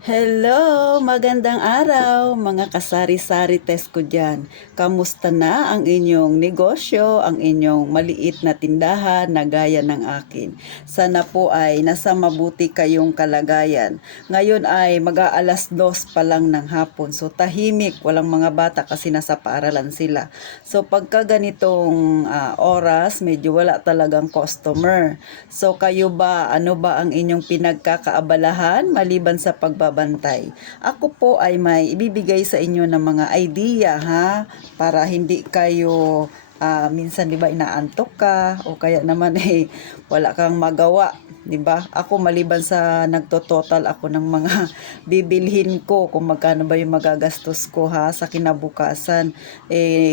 Hello! Magandang araw mga kasari-sari test ko dyan. Kamusta na ang inyong negosyo, ang inyong maliit na tindahan na gaya ng akin? Sana po ay nasa mabuti kayong kalagayan. Ngayon ay mag-aalas 2 pa lang ng hapon. So tahimik, walang mga bata kasi nasa paaralan sila. So pagka ganitong oras, medyo wala talagang customer. So kayo ba, ano ba ang inyong pinagkakaabalahan maliban sa pagbabantay? Ako po ay may ibibigay sa inyo ng mga idea para hindi kayo minsan 'di ba inaantok ka o kaya naman wala kang magawa, 'di ba? Ako maliban sa nagtototal ako ng mga bibilhin ko kung magkano ba yung magagastos ko sa kinabukasan.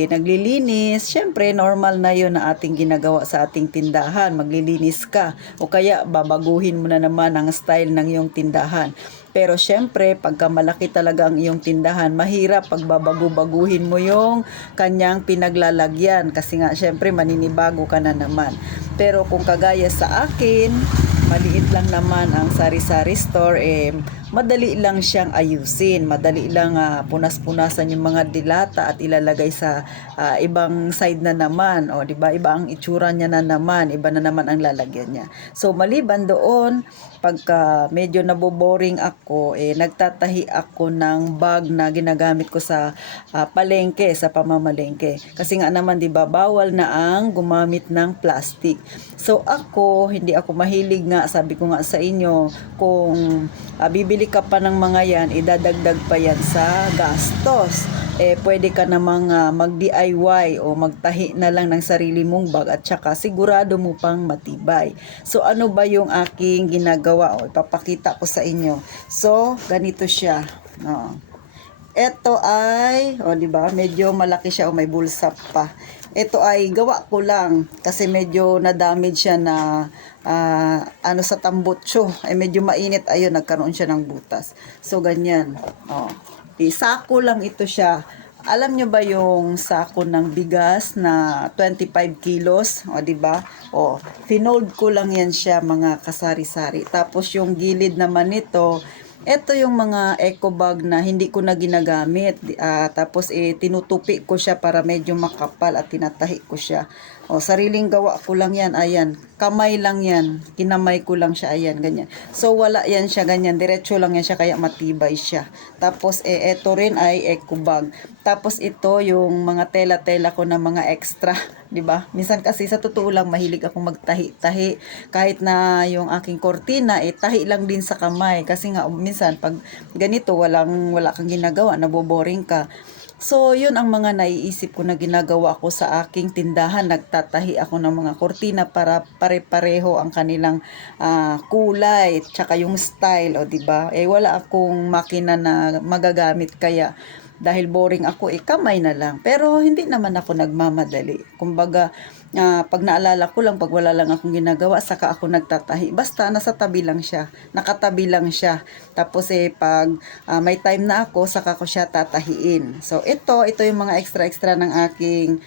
Naglilinis, syempre normal na 'yon na ating ginagawa sa ating tindahan. Maglilinis ka o kaya babaguhin mo na naman ang style ng iyong tindahan. Pero syempre, pagka malaki talaga ang iyong tindahan, mahirap pag babago-baguhin mo yung kanyang pinaglalagyan. Kasi nga, syempre, maninibago ka na naman. Pero kung kagaya sa akin, maliit lang naman ang sari-sari store, madali lang siyang ayusin. Madali lang punas-punasan yung mga dilata at ilalagay sa ibang side na naman. O, di ba? Iba ang itsura niya na naman. Iba na naman ang lalagyan niya. So, maliban doon, pagka medyo naboboring ako, nagtatahi ako ng bag na ginagamit ko sa palengke, sa pamamalengke. Kasi nga naman, di ba, bawal na ang gumamit ng plastic. So ako, hindi ako mahilig nga, sabi ko nga sa inyo, kung bibili ka pa ng mga yan, idadagdag pa yan sa gastos. Pwede ka namang mag-DIY o magtahi na lang ng sarili mong bag at saka sigurado mo pang matibay. So ano ba yung aking ginagawa? Ipapakita ko sa inyo. So ganito siya. Ito ay, di ba? Medyo malaki siya o may bulsa pa. Ito ay gawa ko lang kasi medyo na-damage siya na sa tambutso. Medyo mainit, ayun, nagkaroon siya ng butas. So ganyan. Sako lang ito siya. Alam nyo ba yung sako ng bigas na 25 kilos? Di ba? Finold ko lang yan siya, mga kasari-sari. Tapos yung gilid naman nito, ito yung mga eco bag na hindi ko na ginagamit. Tapos tinutupi ko siya para medyo makapal at tinatahi ko siya. Sariling gawa ko lang yan. Ayan, kamay lang yan. Kinamay ko lang siya. Ayan, ganyan. So wala yan siya ganyan. Diretso lang yan siya kaya matibay siya. Tapos ito rin ay eco bag. Tapos ito yung mga tela-tela ko na mga extra. 'Di ba? Minsan kasi sa totoo lang mahilig akong magtahi-tahi kahit na yung aking kortina tahi lang din sa kamay kasi nga minsan pag ganito wala kang ginagawa, naboboring ka. So, yun ang mga naiisip ko na ginagawa ko sa aking tindahan. Nagtatahi ako ng mga kortina para pare-pareho ang kanilang kulay, tsaka yung style, di ba? Wala akong makina na magagamit kaya dahil boring ako, kamay na lang. Pero hindi naman ako nagmamadali. Kumbaga, pag naalala ko lang, pag wala lang akong ginagawa, saka ako nagtatahi. Basta nasa tabi lang siya, nakatabi lang siya. Tapos pag may time na ako, saka ko siya tatahiin. So ito yung mga extra-extra ng aking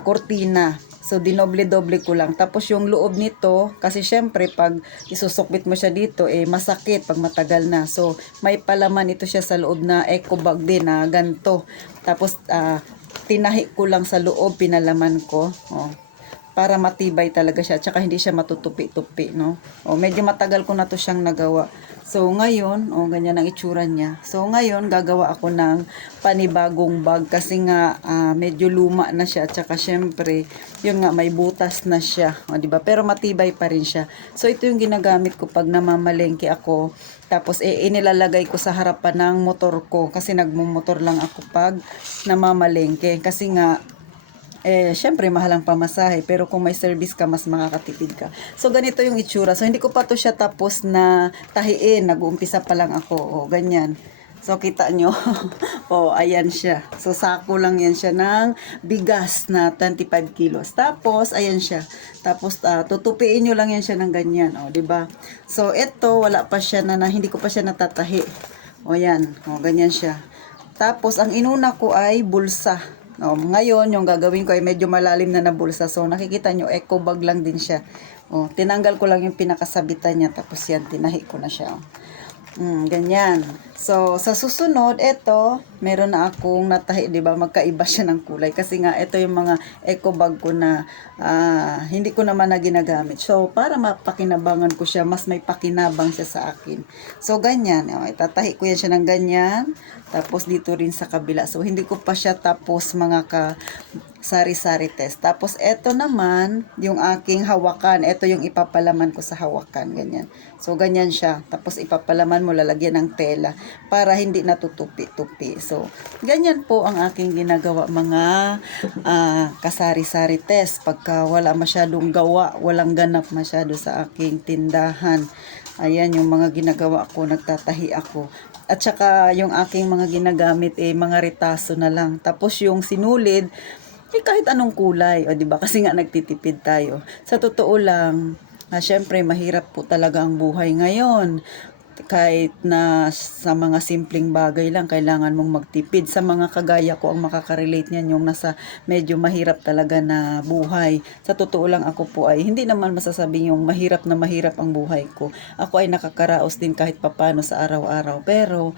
kortina. So dinoble-doble ko lang. Tapos yung loob nito, kasi syempre pag isusukbit mo siya dito, masakit pag matagal na. So may palaman ito siya sa loob na eco bag din na ganto. Tapos tinahi ko lang sa loob, pinalaman ko. Para matibay talaga siya, tsaka hindi siya matutupi-tupi, no? Medyo matagal ko na to siyang nagawa. So ngayon, ganyan ang itsura niya. So ngayon, gagawa ako ng panibagong bag kasi nga medyo luma na siya, tsaka syempre, yung nga may butas na siya, di ba? Pero matibay pa rin siya. So ito yung ginagamit ko pag namamalengke ako. Tapos inilalagay ko sa harapan ng motor ko kasi nagmumotor lang ako pag namamalengke. Kasi nga syempre mahal ang pamasahe, pero kung may service ka mas makakatipid ka. So ganito yung itsura. So hindi ko pa to siya tapos na tahiin, nag-uumpisa pa lang ako. Ganyan. So kita nyo. Ayan siya. So sako lang yan siya ng bigas na 25 kilos. Tapos ayan siya. Tapos tutupiin nyo lang yan siya ng ganyan, di ba? So ito wala pa siya hindi ko pa siya natatahi. Yan. Ganyan siya. Tapos ang inuna ko ay bulsa. Ngayon, yung gagawin ko ay medyo malalim na bulsa. So, nakikita nyo, eco bag lang din siya. Tinanggal ko lang yung pinakasabitan niya. Tapos yan, tinahi ko na siya. Ganyan. So, sa susunod, ito, meron na akong natahi, di ba? Magkaiba siya ng kulay. Kasi nga, ito yung mga eco bag ko na hindi ko naman na ginagamit. So, para mapakinabangan ko siya, mas may pakinabang siya sa akin. So, ganyan. Itatahi ko yan siya ng ganyan. Tapos, dito rin sa kabila. So, hindi ko pa siya tapos mga sari-sari test. Tapos, ito naman, yung aking hawakan. Ito yung ipapalaman ko sa hawakan. Ganyan. So, ganyan siya. Tapos, ipapalaman mo, lalagyan ng tela para hindi natutupi-tupi. So, ganyan po ang aking ginagawa mga kasari-sari test. Pagka wala masyadong gawa, walang ganap masyado sa aking tindahan. Ayan yung mga ginagawa ko, nagtatahi ako. At saka yung aking mga ginagamit mga retaso na lang. Tapos yung sinulid, kahit anong kulay, o di ba? Kasi nga nagtitipid tayo. Sa totoo lang, syempre mahirap po talaga ang buhay ngayon. Kahit na sa mga simpleng bagay lang, kailangan mong magtipid. Sa mga kagaya ko, ang makaka-relate niyan, yung nasa medyo mahirap talaga na buhay. Sa totoo lang ako po ay, hindi naman masasabing yung mahirap na mahirap ang buhay ko. Ako ay nakakaraos din kahit papano sa araw-araw. Pero,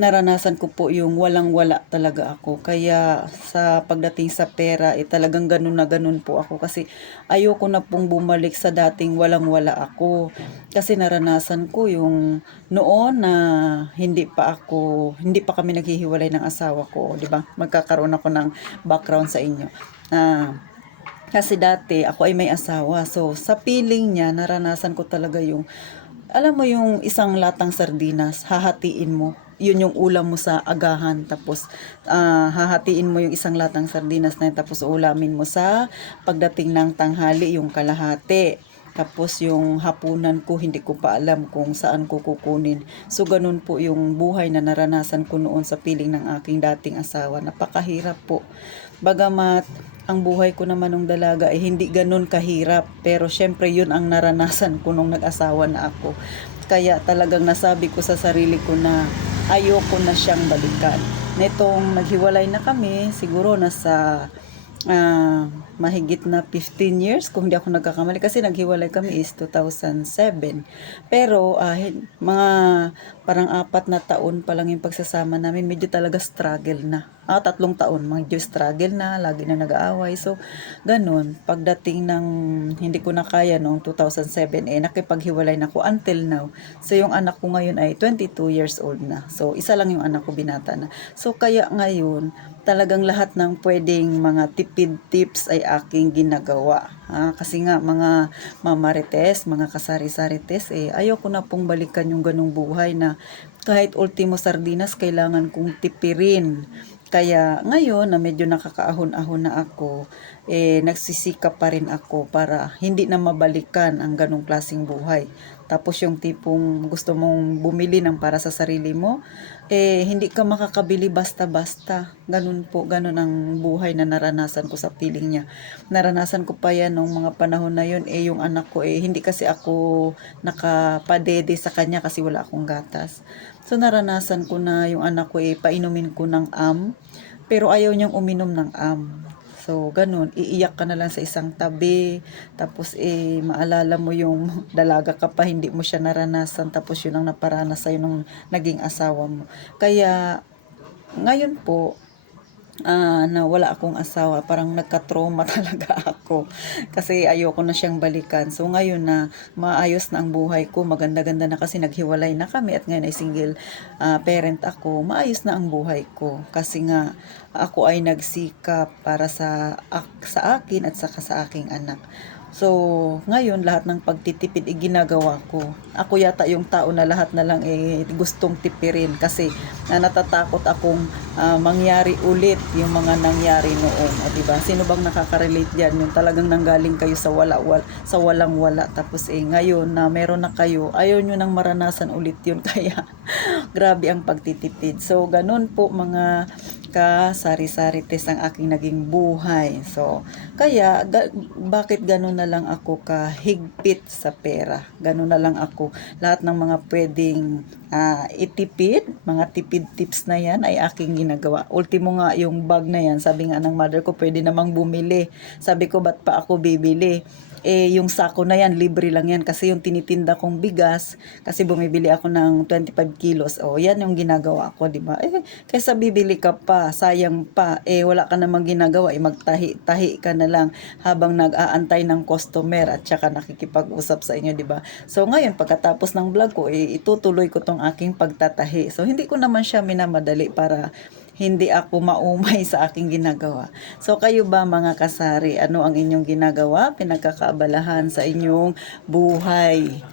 naranasan ko po yung walang-wala talaga ako. Kaya sa pagdating sa pera, talagang ganun na ganun po ako. Kasi ayoko na pong bumalik sa dating walang-wala ako. Kasi naranasan ko yung noon na hindi pa kami naghihiwalay ng asawa ko, 'di ba? Magkakaroon ako ng background sa inyo. Kasi dati ako ay may asawa. So sa feeling niya naranasan ko talaga yung alam mo yung isang latang sardinas, hahatiin mo. Yun yung ulam mo sa agahan. Tapos, hahatiin mo yung isang latang sardinas na yun. Tapos, ulamin mo sa pagdating ng tanghali, yung kalahati. Tapos, yung hapunan ko, hindi ko pa alam kung saan ko kukunin. So, ganun po yung buhay na naranasan ko noon sa piling ng aking dating asawa. Napakahirap po. Bagamat, ang buhay ko naman nung dalaga ay hindi ganun kahirap. Pero syempre yun ang naranasan ko nung nag-asawa na ako. Kaya talagang nasabi ko sa sarili ko na ayoko na siyang balikan. Netong naghiwalay na kami, siguro nasa mahigit na 15 years kung hindi ako nagkakamali kasi naghiwalay kami is 2007 pero mga parang 4 na taon pa lang yung pagsasama namin, medyo talaga struggle na 3 taon, medyo struggle na, lagi na nag-aaway. So ganun, pagdating ng hindi ko na kaya noong 2007 nakipaghiwalay na ako until now. So yung anak ko ngayon ay 22 years old na, so isa lang yung anak ko, binata na. So kaya ngayon talagang lahat ng pwedeng mga tipid tips ay aking ginagawa. Kasi nga mga mamarites, mga kasari-sarites, ayoko na pong balikan yung ganung buhay na kahit ultimo sardinas kailangan kong tipirin. Kaya ngayon na medyo nakakaahon-ahon na ako, nagsisikap pa rin ako para hindi na mabalikan ang ganong klaseng buhay. Tapos yung tipong gusto mong bumili ng para sa sarili mo, hindi ka makakabili basta-basta. Ganun po, ganun ang buhay na naranasan ko sa piling niya. Naranasan ko pa yan nung mga panahon na yun, yung anak ko, hindi kasi ako nakapadede sa kanya kasi wala akong gatas. So naranasan ko na yung anak ko, painumin ko ng pero ayaw niyang uminom ng So, ganun, iiyak ka na lang sa isang tabi, tapos maalala mo yung dalaga ka pa, hindi mo siya naranasan, tapos yun ang naparanas sa'yo nung naging asawa mo. Kaya, ngayon po, na wala akong asawa, parang nagka-trauma talaga ako. Kasi ayoko na siyang balikan. So ngayon na maayos na ang buhay ko, maganda-ganda na kasi naghiwalay na kami at ngayon ay single parent ako, maayos na ang buhay ko. Kasi nga ako ay nagsikap para sa akin at saka sa aking anak. So, ngayon lahat ng pagtitipid ginagawa ko. Ako yata yung tao na lahat na lang gustong tipirin kasi natatakot akong mangyari ulit yung mga nangyari noon. O diba? Sino bang nakaka-relate diyan? Yung talagang nanggaling kayo sa walang-wala tapos ngayon na meron na kayo, ayaw nyo nang maranasan ulit yun kaya grabe ang pagtitipid. So, ganun po mga sari-sari test ang aking naging buhay. So, kaya bakit ganun na lang ako kahigpit sa pera? Ganun na lang ako. Lahat ng mga pwedeng itipid, mga tipid tips na yan ay aking ginagawa. Ultimo nga yung bag na yan, sabi nga ng mother ko, pwede namang bumili. Sabi ko, ba't pa ako bibili? yung sako na yan, libre lang yan. Kasi yung tinitinda kong bigas, kasi bumibili ako ng 25 kilos. O, yan yung ginagawa ko, di ba? Kaysa bibili ka pa, sayang pa. Wala ka namang ginagawa. Magtahi-tahi ka na lang habang nag-aantay ng customer at saka nakikipag-usap sa inyo, di ba? So, ngayon, pagkatapos ng vlog ko, itutuloy ko tong aking pagtatahi. So, hindi ko naman siya minamadali para hindi ako maumay sa aking ginagawa. So kayo ba mga kasari, ano ang inyong ginagawa? Pinagkakaabalahan sa inyong buhay.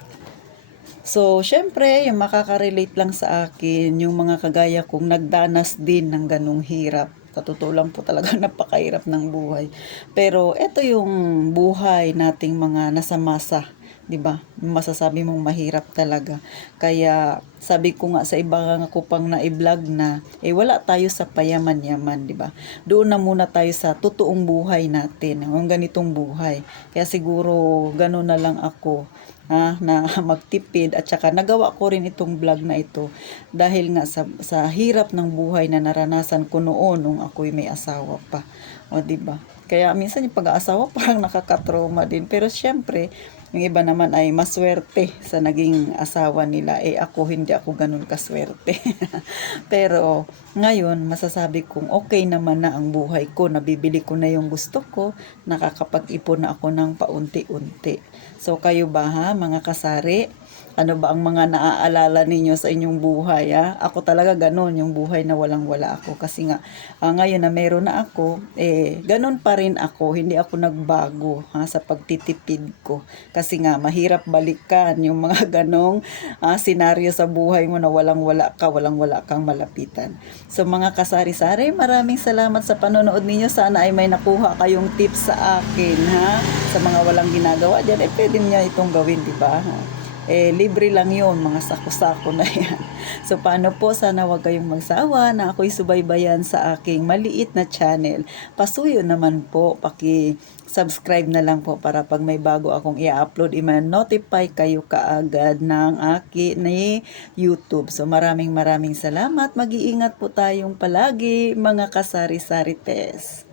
So, syempre, yung makaka-relate lang sa akin, yung mga kagaya kong nagdanas din ng ganung hirap. Sa totoo lang po talaga napakahirap ng buhay. Pero ito yung buhay nating mga nasa masa, 'di ba? Masasabi mong mahirap talaga. Kaya sabi ko nga sa iba nga ko pang na-vlog na wala tayo sa payaman-yaman, 'di ba? Doon na muna tayo sa totoong buhay natin, yung ganitong buhay. Kaya siguro gano'n na lang ako na magtipid at saka nagawa ko rin itong vlog na ito dahil nga sa hirap ng buhay na naranasan ko noon nung ako'y may asawa pa. O, 'di ba? Kaya minsan yung pag-aasawa parang nakakatrauma din. Pero syempre, yung iba naman ay maswerte sa naging asawa nila. Ako hindi ako ganun kaswerte. Pero ngayon, masasabi kong okay naman na ang buhay ko. Nabibili ko na yung gusto ko. Nakakapag-ipon na ako ng paunti-unti. So kayo ba ha, mga kasari? Ano ba ang mga naaalala ninyo sa inyong buhay? Ha? Ako talaga ganun, yung buhay na walang-wala ako. Kasi nga, ngayon na meron na ako, ganun pa rin ako. Hindi ako nagbago sa pagtitipid ko. Kasi nga, mahirap balikan yung mga ganong senaryo sa buhay mo na walang-wala kang malapitan. So mga kasari-sari, maraming salamat sa panonood ninyo. Sana ay may nakuha kayong tips sa akin. Ha? Sa mga walang ginagawa dyan, pwede niya itong gawin, di ba? Libre lang yun, mga sako-sako na yan. So, paano po? Sana wag kayong magsawa na ako'y subaybayan sa aking maliit na channel. Pasuyo naman po, subscribe na lang po para pag may bago akong i-upload, i-notify kayo kaagad ng ni YouTube. So, maraming salamat. Mag-iingat po tayong palagi, mga kasari-sari test.